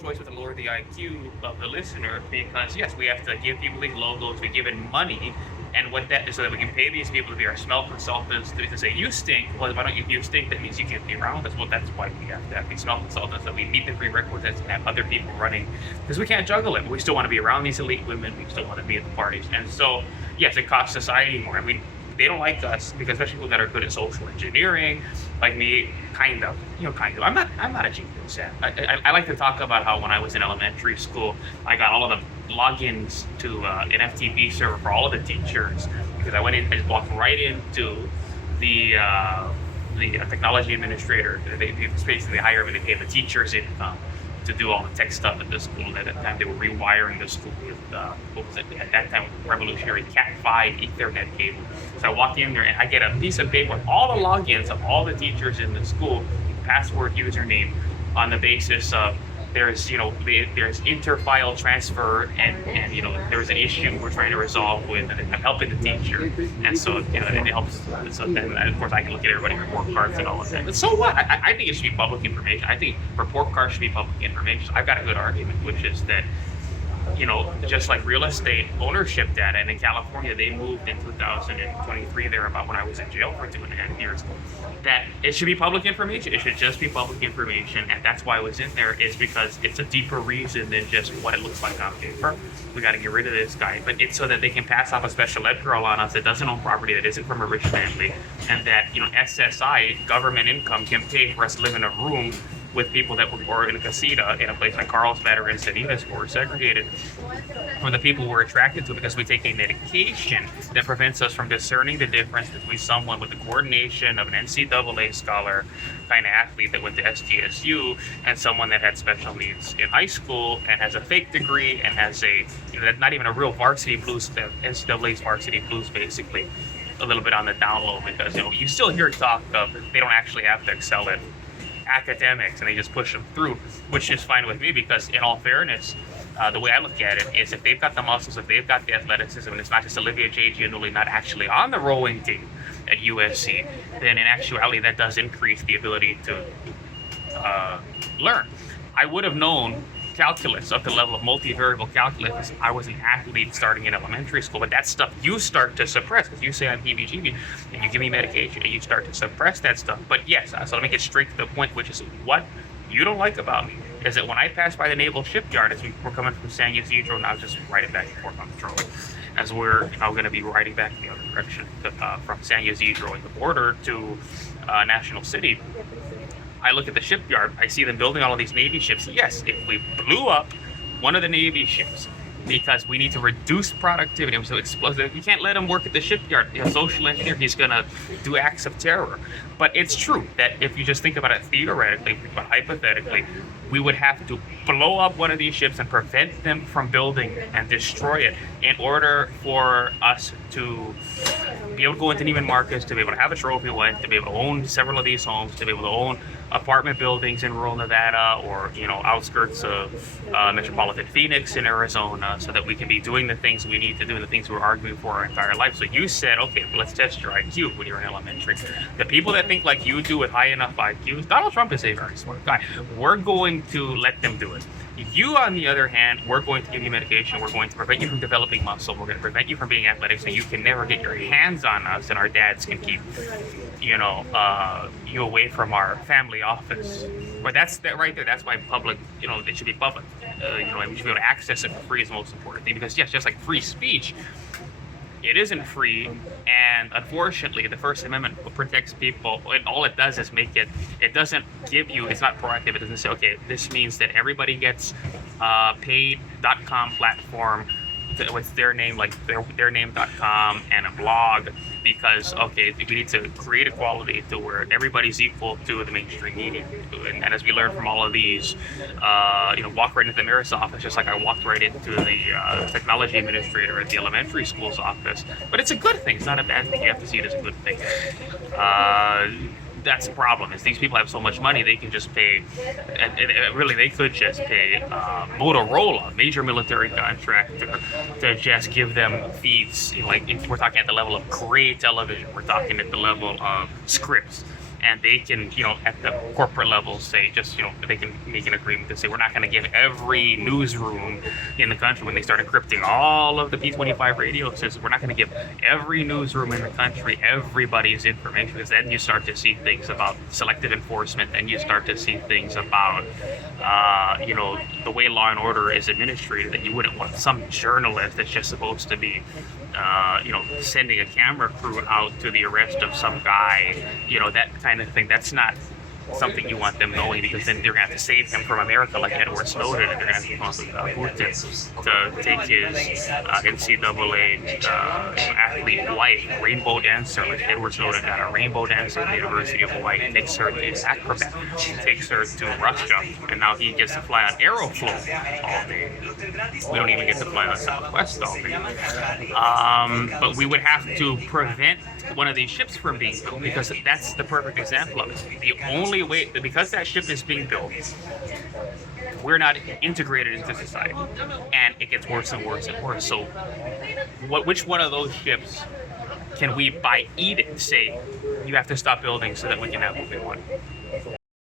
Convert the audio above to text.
Choice with to lower the IQ of the listener because yes, we have to give people these logos, we give them money, and what that is so that we can pay these people to be our smell consultants to say you stink. Well, why don't you stink? That means you can't be around us. Well, that's why we have to have these smell consultants that we meet the prerequisites and have other people running because we can't juggle it. We still want to be around these elite women. We still want to be at the parties, and so yes, it costs society more. I mean, they don't like us because especially people that are good at social engineering, like me, kind of. I'm not a genius. I like to talk about how when I was in elementary school, I got all of the logins to an FTP server for all of the teachers because I just walked right into the technology administrator. They basically hire me to pay the teachers income to do all the tech stuff at the school. At that time, they were rewiring the school with what was it? At that time, revolutionary Cat5 Ethernet cable. So I walk in there and I get a piece of paper with all the logins of all the teachers in the school, password, username, on the basis of there's inter-file transfer and there's an issue we're trying to resolve with, and I'm helping the teacher, and so it helps. So then of course I can look at everybody's report cards and all of that. But so what? I think it should be public information. I think report cards should be public information. I've got a good argument, which is that just like real estate ownership data, and in California they moved in 2023 there about when I was in jail for 2.5 years, that it should be public information. It should just be public information, and that's why it was in there, is because it's a deeper reason than just what it looks like on paper. We got to get rid of this guy, but it's so that they can pass off a special ed girl on us that doesn't own property, that isn't from a rich family, and that SSI, government income, can pay for us to live in a room with people that were in a casita in a place like Carlsbad or Encinitas, where we're segregated from the people we're attracted to because we take a medication that prevents us from discerning the difference between someone with the coordination of an NCAA scholar kind of athlete that went to SDSU and someone that had special needs in high school and has a fake degree and has that's not even a real varsity blues, NCAA's varsity blues, basically a little bit on the down low, because you still hear talk of they don't actually have to excel at academics and they just push them through, which is fine with me because in all fairness, the way I look at it is if they've got the muscles, if they've got the athleticism, and it's not just Olivia J. Giannulli not actually on the rowing team at USC, then in actuality that does increase the ability to learn. I would have known calculus up to the level of multivariable calculus. I was an athlete starting in elementary school, but that stuff you start to suppress because you say I'm heebie-jeebie and you give me medication and you start to suppress that stuff. But yes, so let me get straight to the point, which is what you don't like about me is that when I pass by the naval shipyard, as we're coming from San Ysidro, now just riding back and forth on the trolley, as we're now going to be riding back in the other direction from San Ysidro in the border to National City. I look at the shipyard, I see them building all of these Navy ships. Yes, if we blew up one of the Navy ships because we need to reduce productivity, so explosive, you can't let him work at the shipyard. A social engineer, he's going to do acts of terror. But it's true that if you just think about it theoretically, but hypothetically, we would have to blow up one of these ships and prevent them from building and destroy it in order for us to be able to go into Neiman Marcus, to be able to have a trophy wife, to be able to own several of these homes, to be able to own apartment buildings in rural Nevada or outskirts of metropolitan Phoenix in Arizona, so that we can be doing the things we need to do and the things we're arguing for our entire life. So you said, okay, let's test your IQ when you're in elementary. The people that think like you do with high enough IQs, Donald Trump is a very smart guy. We're going to let them do it. You, on the other hand, we're going to give you medication. We're going to prevent you from developing muscle. We're going to prevent you from being athletic, so you can never get your hands on us, and our dads can keep, you away from our family office. But that's that right there. That's why public, it should be public. And we should be able to access it for free is the most important thing. Because yes, just like free speech, it isn't free, and unfortunately, the First Amendment protects people. All it does is make it. It doesn't give you. It's not proactive. It doesn't say, okay, this means that everybody gets paid.com platform with their name, like their name.com, and a blog, because okay, we need to create equality to where everybody's equal to the mainstream media. And as we learn from all of these, walk right into the mayor's office, just like I walked right into the technology administrator at the elementary school's office. But it's a good thing. It's not a bad thing. You have to see it as a good thing. That's the problem, is these people have so much money they can just pay, really they could just pay Motorola, major military contractor, to just give them feeds. Like we're talking at the level of Gray Television, we're talking at the level of Scripps, and they can, at the corporate level say just, they can make an agreement to say we're not going to give every newsroom in the country, when they start encrypting all of the P-25 radio systems, we're not going to give every newsroom in the country everybody's information, because then you start to see things about selective enforcement, and you start to see things about, the way law and order is administrated, that you wouldn't want some journalist that's just supposed to be sending a camera crew out to the arrest of some guy, that kind of thing. That's not something you want them knowing, because then they're going to have to save him from America like Edward Snowden, and they're going to have to Putin to take his NCAA athlete wife, rainbow dancer, like Edward Snowden got a rainbow dancer at the University of Hawaii, takes her to acrobat, takes her to Russia, and now he gets to fly on Aeroflot all day. We don't even get to fly on Southwest all day. But we would have to prevent one of these ships from being built, because that's the perfect example of it. The only way, because that ship is being built, we're not integrated into society, and it gets worse and worse and worse. So which one of those ships can we by edict say you have to stop building so that we can have what we want?